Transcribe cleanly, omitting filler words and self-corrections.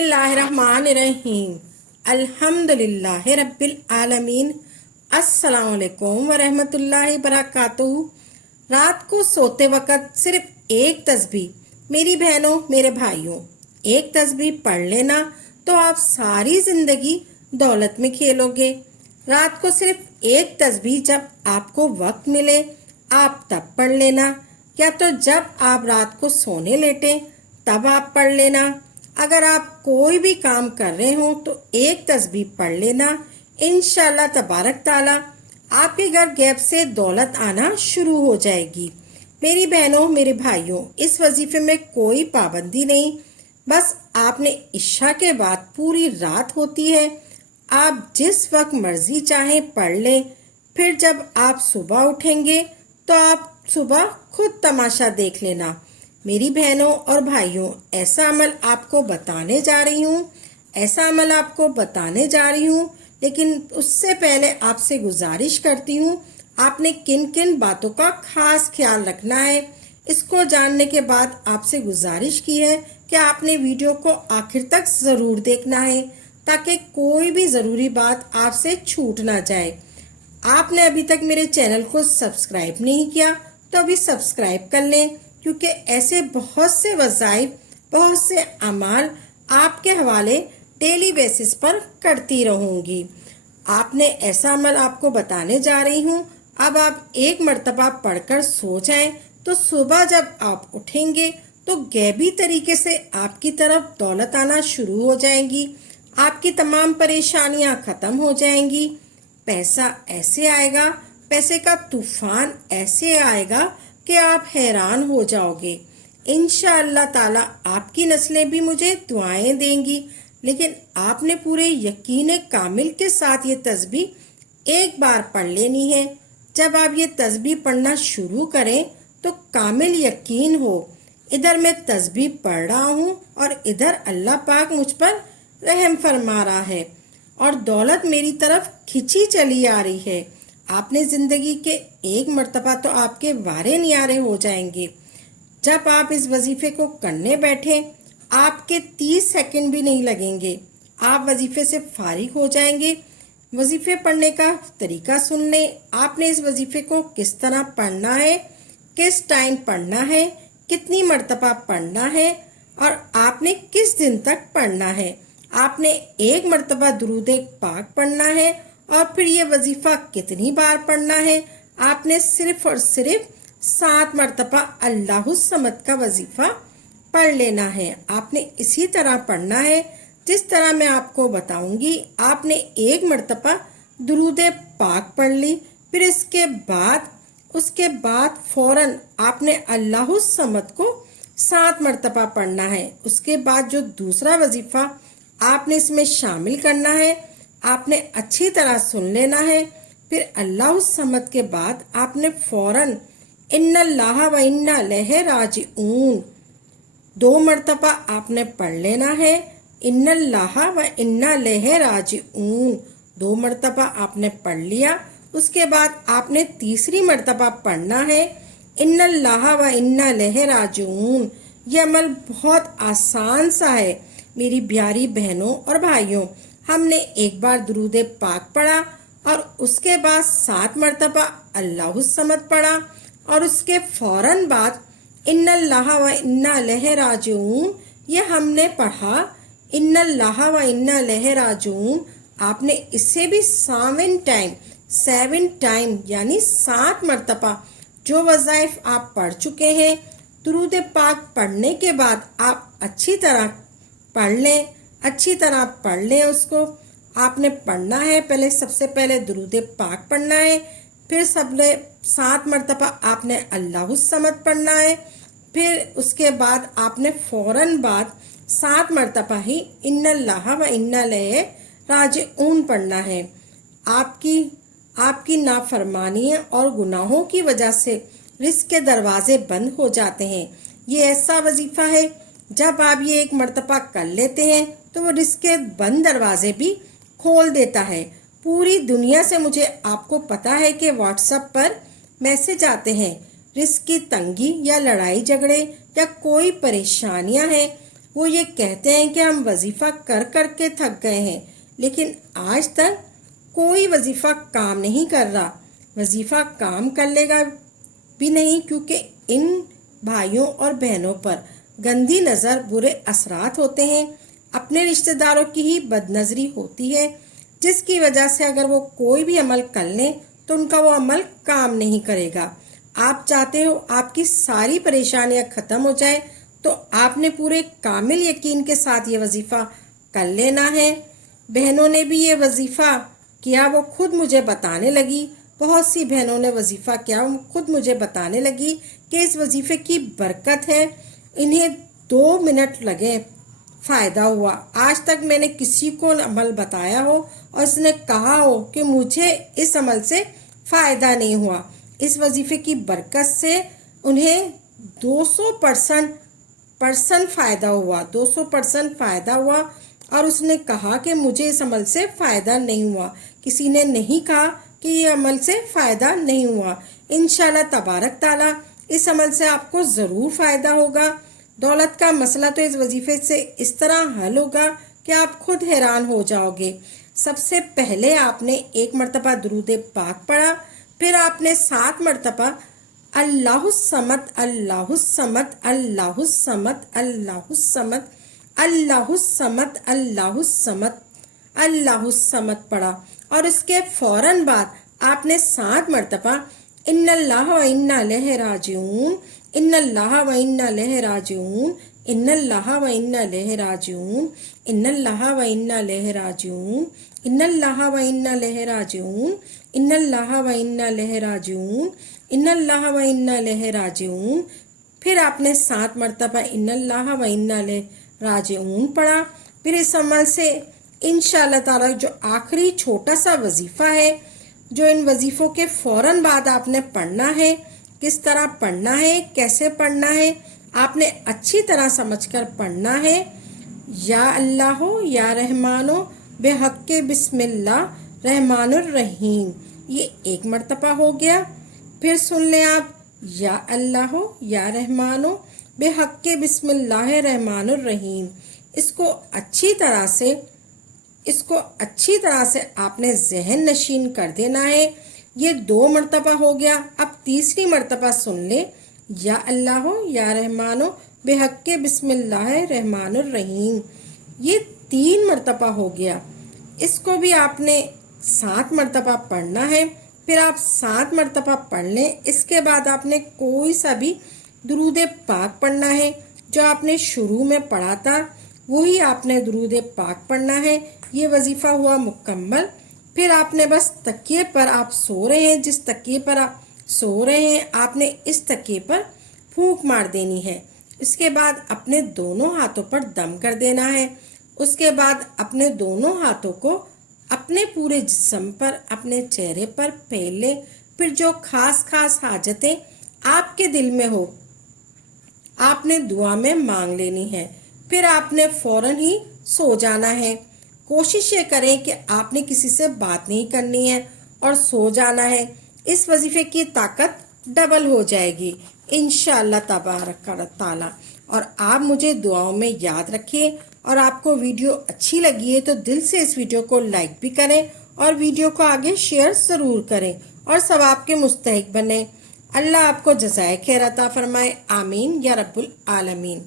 बिस्मिल्लाहिर्रहमानिर्रहीम अल्हम्दुलिल्लाहि रब्बिल आलमीन अस्सलाम वालेकुम व रहमतुल्लाहि बरकातुहू। रात को सोते वक़्त सिर्फ एक तस्बीह मेरी बहनों मेरे भाइयों, एक तस्बीह पढ़ लेना तो आप सारी ज़िंदगी दौलत में खेलोगे। रात को सिर्फ एक तस्बीह जब आपको वक्त मिले आप तब पढ़ लेना, या तो जब आप रात को सोने लेटें तब आप पढ़ लेना। अगर आप कोई भी काम कर रहे हो तो एक तस्बीह पढ़ लेना। इंशाअल्लाह तबारक ताला आपके घर गैब से दौलत आना शुरू हो जाएगी। मेरी बहनों मेरे भाइयों, इस वजीफे में कोई पाबंदी नहीं, बस आपने इशा के बाद पूरी रात होती है, आप जिस वक्त मर्जी चाहें पढ़ लें। फिर जब आप सुबह उठेंगे तो आप सुबह खुद तमाशा देख लेना। मेरी बहनों और भाइयों, ऐसा अमल आपको बताने जा रही हूँ, लेकिन उससे पहले आपसे गुजारिश करती हूँ, आपने किन किन बातों का खास ख्याल रखना है। इसको जानने के बाद आपसे गुजारिश की है कि आपने वीडियो को आखिर तक ज़रूर देखना है, ताकि कोई भी ज़रूरी बात आपसे छूट ना जाए। आपने अभी तक मेरे चैनल को सब्सक्राइब नहीं किया तो अभी सब्सक्राइब कर लें, क्योंकि ऐसे बहुत से वज़ाइफ, बहुत से अमाल आपके हवाले डेली बेसिस पर करती रहूँगी। आपने ऐसा अमल आपको बताने जा रही हूँ, अब आप एक मर्तबा पढ़कर सो जाएं तो सुबह जब आप उठेंगे तो गैबी तरीके से आपकी तरफ दौलत आना शुरू हो जाएंगी। आपकी तमाम परेशानियाँ ख़त्म हो जाएंगी। पैसा ऐसे आएगा, पैसे का तूफान ऐसे आएगा कि आप हैरान हो जाओगे। इंशाअल्लाह ताला आपकी नस्लें भी मुझे दुआएं देंगी, लेकिन आपने पूरे यकीन कामिल के साथ ये तस्बीह एक बार पढ़ लेनी है। जब आप ये तस्बीह पढ़ना शुरू करें तो कामिल यकीन हो, इधर मैं तस्बीह पढ़ रहा हूँ और इधर अल्लाह पाक मुझ पर रहम फरमा रहा है और दौलत मेरी तरफ खिंची चली आ रही है। आपने ज़िंदगी के एक मर्तबा तो आपके वारे नियारे हो जाएंगे। जब आप इस वजीफे को करने बैठे आपके 30 सेकंड भी नहीं लगेंगे, आप वजीफे से फारिग हो जाएंगे। वजीफे पढ़ने का तरीका सुन लें। आपने इस वजीफे को किस तरह पढ़ना है, किस टाइम पढ़ना है, कितनी मर्तबा पढ़ना है और आपने किस दिन तक पढ़ना है। आपने एक मर्तबा दुरूद पाक पढ़ना है और फिर ये वजीफा कितनी बार पढ़ना है। आपने सिर्फ और सिर्फ 7 मर्तबा अल्लाहु समद का वजीफा पढ़ लेना है। आपने इसी तरह पढ़ना है जिस तरह मैं आपको बताऊंगी। आपने एक मर्तबा दुरूद पाक पढ़ ली, फिर उसके बाद फौरन आपने अल्लाहु समद को 7 मर्तबा पढ़ना है। उसके बाद जो दूसरा वजीफा आपने इसमें शामिल करना है, आपने अच्छी तरह सुन लेना है। फिर अल्लाह समद के बाद आपने फौरन इन्नल्लाह व इन्ना इलैहि राजिऊन 2 मर्तबा आपने पढ़ लेना है। इन्नल्लाह व इन्ना इलैहि राजिऊन 2 मर्तबा आपने पढ़ लिया। उसके बाद आपने तीसरी मर्तबा पढ़ना है इन्नल्लाह व इन्ना इलैहि राजिऊन। ये अमल बहुत आसान सा है मेरी प्यारी बहनों और भाइयों। हमने एक बार दुरूद पाक पढ़ा और उसके बाद 7 मर्तबा अल्लाहु समद पढ़ा और उसके फौरन बाद इन्नल्लाह व इन्ना इलैहि राजिऊन ये हमने पढ़ा। इन्नल्लाह व इन्ना इलैहि राजिऊन आपने इससे भी 7 टाइम यानी 7 मर्तबा जो वज़ाइफ आप पढ़ चुके हैं, दुरूद पाक पढ़ने के बाद आप अच्छी तरह पढ़ लें। उसको आपने पढ़ना है। सबसे पहले दुरूद पाक पढ़ना है, फिर 7 मर्तबा आपने अल्लाहु समद पढ़ना है, फिर उसके बाद आपने फौरन बाद 7 मर्तबा ही इन्नल्लाह व इन्ना इलैहि राजिऊन पढ़ना है। आपकी नाफरमानी और गुनाहों की वजह से रिज़्क़ के दरवाजे बंद हो जाते हैं। ये ऐसा वजीफा है जब आप ये एक मर्तबा कर लेते हैं तो वो रिज़्क़ के बंद दरवाजे भी खोल देता है। पूरी दुनिया से मुझे आपको पता है कि व्हाट्सएप पर मैसेज आते हैं, रिज़्क़ की तंगी या लड़ाई झगड़े या कोई परेशानियां हैं, وہ یہ کہتے ہیں کہ ہم وظیفہ کر کر کے تھک گئے ہیں، لیکن آج تک کوئی وظیفہ کام نہیں کر رہا۔ وظیفہ کام کر لے گا بھی نہیں، کیونکہ ان بھائیوں اور بہنوں پر گندی نظر، برے اثرات ہوتے ہیں، اپنے رشتہ داروں کی ہی بد نظری ہوتی ہے، جس کی وجہ سے اگر وہ کوئی بھی عمل کر لیں تو ان کا وہ عمل کام نہیں کرے گا۔ آپ چاہتے ہو آپ کی ساری پریشانیاں ختم ہو جائیں تو آپ نے پورے کامل یقین کے ساتھ یہ وظیفہ کر لینا ہے۔ بہنوں نے بھی یہ وظیفہ کیا، وہ خود مجھے بتانے لگی، بہت سی بہنوں نے وظیفہ کیا، وہ خود مجھے بتانے لگی کہ اس وظیفے کی برکت ہے، انہیں 2 منٹ لگے فائدہ ہوا۔ آج تک میں نے کسی کو عمل بتایا ہو اور اس نے کہا ہو کہ مجھے اس عمل سے فائدہ نہیں ہوا، اس وظیفے کی برکت سے انہیں 200% فائدہ ہوا، 200% فائدہ ہوا، اور اس نے کہا کہ مجھے اس عمل سے فائدہ نہیں ہوا۔ کسی نے نہیں کہا کہ یہ عمل سے فائدہ نہیں ہوا۔ انشاءاللہ تبارک تعالیٰ اس عمل سے آپ کو ضرور فائدہ ہوگا۔ دولت کا مسئلہ تو اس وظیفے سے اس طرح حل ہوگا کہ آپ خود حیران ہو جاؤ گے۔ سب سے پہلے آپ نے 1 مرتبہ درود پاک پڑھا، پھر آپ نے 7 مرتبہ اللہ الصمد اللہ الصمد اللہ الصمد اللہ الصمد اللہ الصمد اللہ الصمد اللہ الصمد پڑھا، اور اس کے فوراً بعد آپ نے 7 مرتبہ ان اللہ و انا الیہ راجعون، ان اللہ و انا الیہ راجعون، ان اللہ و انا الیہ راجعون، ان اللہ و انا الیہ راجعون، ان اللہ و انا الیہ راجعون، ان اللہ و انا الیہ راجعون، ان اللہ و انا الیہ راجعون۔ پھر آپ نے 7 مرتبہ ان اللہ و انا الیہ راجعون پڑھا۔ پھر اس عمل سے انشاءاللہ تعالیٰ جو آخری چھوٹا سا وظیفہ ہے، جو ان وظیفوں کے فوراً بعد آپ نے پڑھنا ہے، کس طرح پڑھنا ہے، کیسے پڑھنا ہے، آپ نے اچھی طرح سمجھ کر پڑھنا ہے۔ یا اللہ یا رحمانو بے حق بسم اللہ رحمان الرحیم، یہ 1 مرتبہ ہو گیا۔ پھر سن لیں آپ، یا اللہ یا رحمانو بے حق بسم اللہ رحمان الرحیم، اس کو اچھی طرح سے آپ نے ذہن نشین کر دینا ہے۔ یہ 2 مرتبہ ہو گیا۔ اب تیسری مرتبہ سن لیں، یا اللہ یا رحمانو بے حق بسم اللہ رحمان الرحیم، یہ 3 مرتبہ ہو گیا۔ اس کو بھی آپ نے 7 مرتبہ پڑھنا ہے۔ پھر آپ 7 مرتبہ پڑھ لیں، اس کے بعد آپ نے کوئی سا بھی درود پاک پڑھنا ہے، جو آپ نے شروع میں پڑھا تھا وہی آپ نے درود پاک پڑھنا ہے۔ یہ وظیفہ ہوا مکمل۔ پھر آپ نے بس تکیے پر آپ سو رہے ہیں، جس تکیے پر آپ سو رہے ہیں آپ نے اس تکیے پر پھونک مار دینی ہے۔ اس کے بعد اپنے دونوں ہاتھوں پر دم کر دینا ہے۔ اس کے بعد اپنے دونوں ہاتھوں کو اپنے پورے جسم پر، اپنے چہرے پر پھیر لیں۔ پھر جو خاص حاجتیں آپ کے دل میں ہو آپ نے دعا میں مانگ لینی ہے۔ پھر آپ نے فوراً ہی سو جانا ہے۔ کوشش یہ کریں کہ آپ نے کسی سے بات نہیں کرنی ہے اور سو جانا ہے۔ اس وظیفے کی طاقت ڈبل ہو جائے گی انشاءاللہ تبارک و تعالی۔ اور آپ مجھے دعاؤں میں یاد رکھیں، اور آپ کو ویڈیو اچھی لگی ہے تو دل سے اس ویڈیو کو لائک بھی کریں اور ویڈیو کو آگے شیئر ضرور کریں اور ثواب کے مستحق بنیں۔ اللہ آپ کو جزائے خیر عطا فرمائے، آمین یا رب العالمین۔